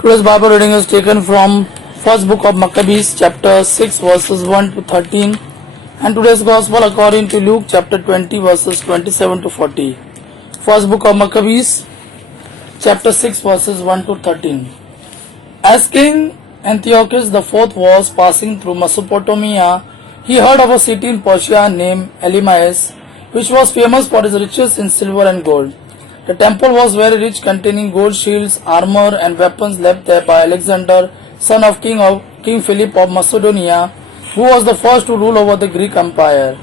Today's Bible reading is taken from first book of Maccabees, chapter 6, verses 1 to 13, and today's Gospel according to Luke, chapter 20, verses 27 to 40. First book of Maccabees, chapter 6, verses 1 to 13. As King Antiochus IV was passing through Mesopotamia, he heard of a city in Persia named Elymais, which was famous for its riches in silver and gold. The temple was very rich, containing gold shields, armor, and weapons left there by Alexander, son of King Philip of Macedonia, who was the first to rule over the Greek Empire.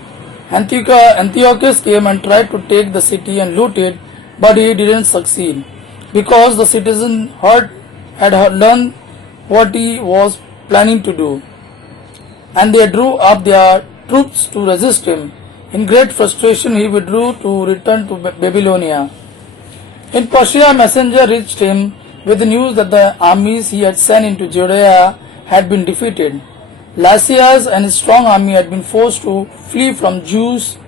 Antiochus came and tried to take the city and loot it, but he didn't succeed, because the citizens had learned what he was planning to do, and they drew up their troops to resist him. In great frustration, he withdrew to return to Babylonia. In Persia, a messenger reached him with the news that the armies he had sent into Judea had been defeated. Lysias and his strong army had been forced to flee from Jews,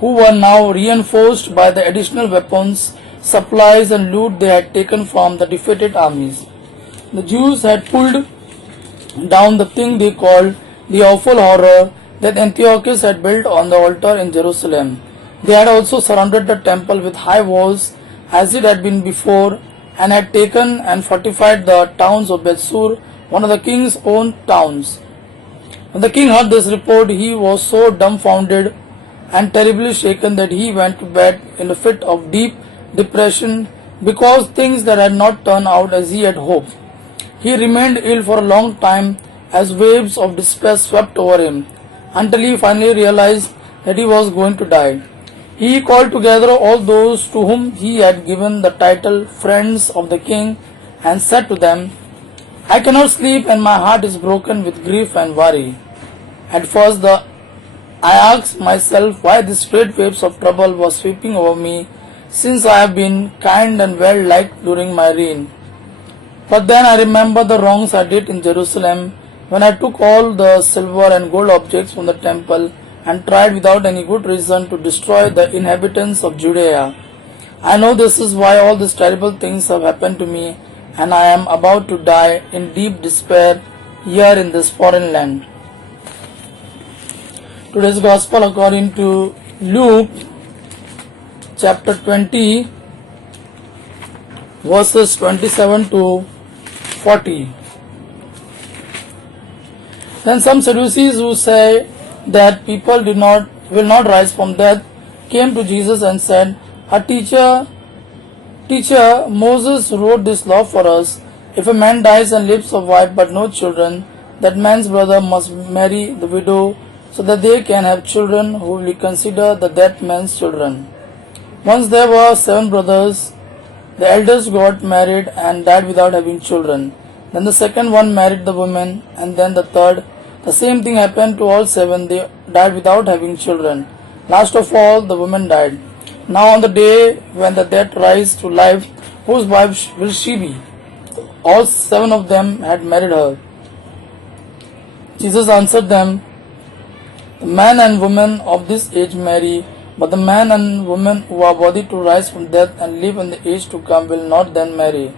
who were now reinforced by the additional weapons, supplies, and loot they had taken from the defeated armies. The Jews had pulled down the thing they called the awful horror that Antiochus had built on the altar in Jerusalem. They had also surrounded the temple with high walls, as it had been before, and had taken and fortified the towns of Bethsur, one of the king's own towns. When the king heard this report, he was so dumbfounded and terribly shaken that he went to bed in a fit of deep depression because things that had not turned out as he had hoped. He remained ill for a long time as waves of despair swept over him, until he finally realized that he was going to die. He called together all those to whom he had given the title Friends of the King and said to them, "I cannot sleep and my heart is broken with grief and worry. At first I asked myself why these great waves of trouble were sweeping over me, since I have been kind and well liked during my reign. But then I remembered the wrongs I did in Jerusalem when I took all the silver and gold objects from the temple and tried without any good reason to destroy the inhabitants of Judea. I know this is why all these terrible things have happened to me, and I am about to die in deep despair here in this foreign land." Today's Gospel according to Luke, chapter 20, verses 27 to 40. Then some Sadducees, who say that people will not rise from death, came to Jesus and said, Teacher, Moses wrote this law for us. If a man dies and leaves a wife but no children, that man's brother must marry the widow so that they can have children who will be considered the dead man's children. Once there were 7 brothers. The eldest got married and died without having children. Then the second one married the woman, and then the third. The same thing happened to all 7. They died without having children. Last of all, the woman died. Now on the day when the dead rise to life, whose wife will she be? All 7 of them had married her. Jesus answered them, "The man and woman of this age marry, but the man and woman who are worthy to rise from death and live in the age to come will not then marry.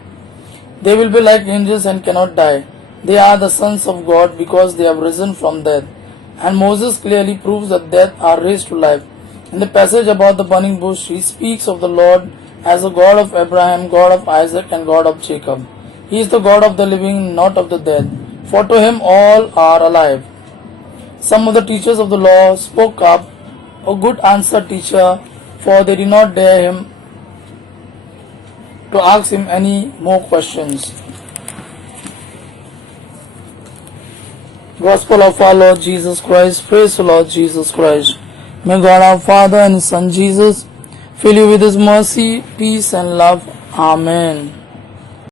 They will be like angels and cannot die. They are the sons of God because they have risen from death." And Moses clearly proves that death are raised to life. In the passage about the burning bush, he speaks of the Lord as the God of Abraham, God of Isaac, and God of Jacob. He is the God of the living, not of the dead, for to him all are alive. Some of the teachers of the law spoke up, "A good answer, teacher," for they did not dare him to ask him any more questions. Gospel of our Lord Jesus Christ. Praise the Lord Jesus Christ. May God our Father and His Son Jesus fill you with His mercy, peace and love. Amen.